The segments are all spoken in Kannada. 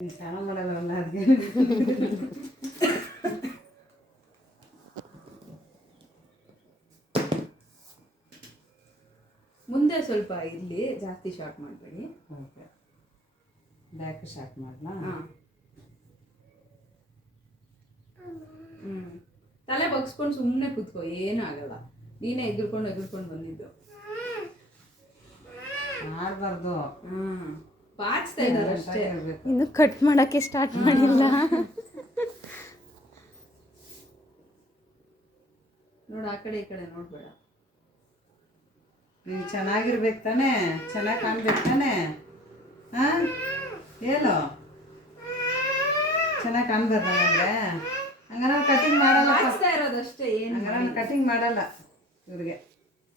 ಸ್ನಾನ ಮಾಡಲ್ಲ ಅದಕ್ಕೆ ಮುಂದೆ ಸ್ವಲ್ಪ ಇಲ್ಲಿ ಜಾಸ್ತಿ ಶಾರ್ಟ್ ಮಾಡಬೇಡಿ. ಓಕೆ, ಬ್ಯಾಕ್ ಶಾರ್ಟ್ ಮಾಡಲಾ? ಹಾಂ. ತಲೆ ಬಗ್ಸ್ಕೊಂಡು ಸುಮ್ಮನೆ ಕೂತ್ಕೋ, ಏನೂ ಆಗಲ್ಲ. ನೀನೇ ಎಗ್ರಕೊಂಡು ಬಂದಿದ್ದು. ಮಾಡಬಾರ್ದು. ಬಾಚ್ತಾ ಇದ್ದಾರೆ ಅಷ್ಟೇ. ಇನ್ನು ಕಟ್ ಮಾಡೋಕ್ಕೆ ಸ್ಟಾರ್ಟ್ ಮಾಡಿಲ್ಲ. ನೋಡು, ಆ ಕಡೆ ಈ ಕಡೆ ನೋಡಬೇಡ. ನೀನು ಚೆನ್ನಾಗಿರ್ಬೇಕು ತಾನೇ, ಚೆನ್ನಾಗಿ ಕಾಣ್ಬೇಕು ತಾನೇ. ಹಾಂ, ಹೇಳು. ಚೆನ್ನಾಗಿ ಕಾಣ್ಬಾರ್ದು ಅಂದರೆ ಹಂಗಾರೆ ಕಟಿಂಗ್ ಮಾಡಲ್ಲ. ಬಾಚ್ತಾ ಇರೋದಷ್ಟೇ, ಏನು ಹಂಗಾರೆ ಕಟಿಂಗ್ ಮಾಡಲ್ಲ. ಇವ್ರಿಗೆ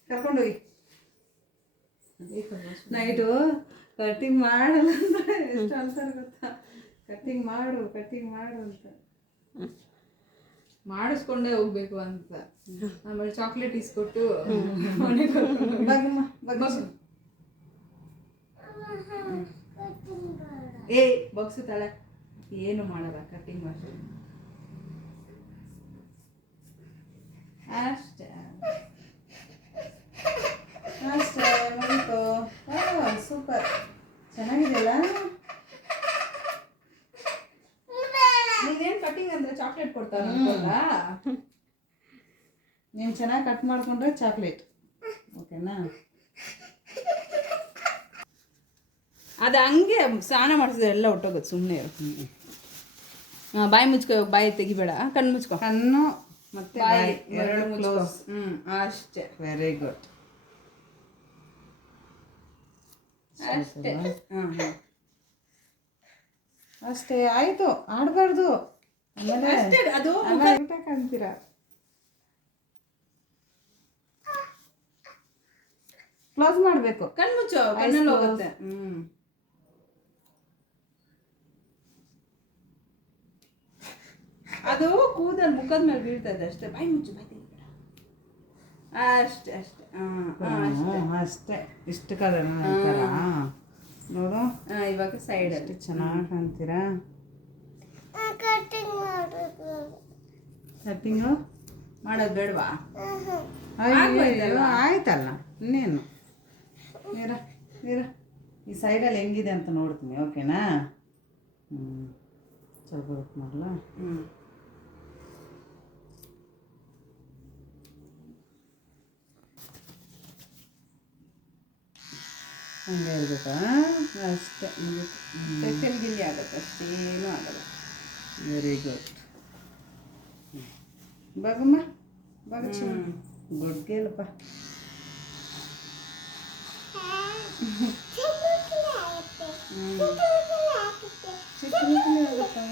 ಕರ್ಕೊಂಡೋಗಿ ನೈಟು ಕಟಿಂಗ್ ಮಾಡಲ್ಲ ಅಂತ ಎಷ್ಟು ಅಂತಾರೆ ಗೊತ್ತಾ? ಕಟಿಂಗ್ ಮಾಡು ಅಂತ ಮಾಡಿಸ್ಕೊಂಡೇ ಹೋಗ್ಬೇಕು ಅಂತ. ಆಮೇಲೆ ಚಾಕ್ಲೇಟ್ ಇಸ್ಕೊಟ್ಟು ಬಗ್ಸುತ್ತಾಳೆ. ಏನು ಮಾಡಲ್ಲ, ಕಟಿಂಗ್ ಮಾಡಿ ಅಷ್ಟೇ. ಅಷ್ಟೇ ಮುಗೀತು. ಸೂಪರ್, ಚೆನ್ನಾಗಿದೆಯಲ್ಲ? ನೀನೇನು ಕಟಿಂಗ್ ಅಂದ್ರೆ ಚಾಕ್ಲೇಟ್ ಕೊಡ್ತಾರ ಅನ್ಕೊಂಡ? ನೀನು ಚೆನ್ನಾಗಿ ಕಟ್ ಮಾಡಿಕೊಂಡ್ರೆ ಚಾಕ್ಲೇಟ್, ಓಕೆನಾ? ಅದು ಹಂಗೆ ಸ್ನಾನ ಮಾಡಿಸಿದ್ರೆ ಎಲ್ಲ ಹೊಟ್ಟೋಗುತ್ತೆ. ಸುಮ್ಮನೆ ಬಾಯಿ ಮುಚ್ಕೋ, ಬಾಯಿ ತೆಗಿಬೇಡ, ಕಣ್ಣು ಮುಚ್ಕೋ. ಕಣ್ಣು ಮತ್ತೆ ಬಾಯಿ ಎರಡು ಕ್ಲೋಸ್. ಅಷ್ಟೇ. Very good. ಅಷ್ಟೇ. ಅಷ್ಟೇ ಆಯಿತು. ಆಡಬಾರ್ದು. ಅಷ್ಟೇ. ಅದು ಊಟ ಕಾಣ್ತೀರ. ಕ್ಲೋಸ್ ಮಾಡಬೇಕು. ಕಣ್ಣು ಮುಚ್ಚೋ, ಕಣ್ಣಲ್ಲಿ ಹೋಗುತ್ತೆ. ಅದು ಕೂದಲು ಮುಖದ ಮೇಲೆ ಬೀಳ್ತದೆ ಅಷ್ಟೇ. ಬಾಯಿ ಮುಚ್ಚು, ಬಾಯಿ ತೆಗಿಬೇಡ. ಅಷ್ಟೇ ಅಷ್ಟೇ. ಅಷ್ಟೇ. ಇಷ್ಟು ಕಲರ್ ನೋಡು. ಇವಾಗ ಸೈಡಲ್ಲಿ ಚೆನ್ನಾಗಿ ಕಾಣ್ತೀರಾ? ಕಟ್ಟಿಂಗು ಮಾಡೋದು ಬೇಡವಾ? ಆಯ್ತಲ್ಲ, ಇನ್ನೇನು. ನೀರ ಈ ಸೈಡಲ್ಲಿ ಹೆಂಗಿದೆ ಅಂತ ನೋಡ್ತೀನಿ, ಓಕೆನಾ? ಸ್ವಲ್ಪ ಹೊತ್ತು ಮಾಡಲ. ಹಂಗೆ ಇರ್ಬೇಕಾ? ಅಷ್ಟೇ, ಸೆಕೆಂಡ್ ಗಿಲ್ಲಿ ಆಗುತ್ತೆ ಅಷ್ಟೇ, ಏನೂ ಆಗಲ್ಲ. Very good. Bagamma good Gelappa. ಆಗುತ್ತಾ?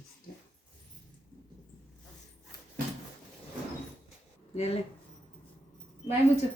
ಅಷ್ಟೇ. ಬಾಯಿ ಮುಚ್ಚು.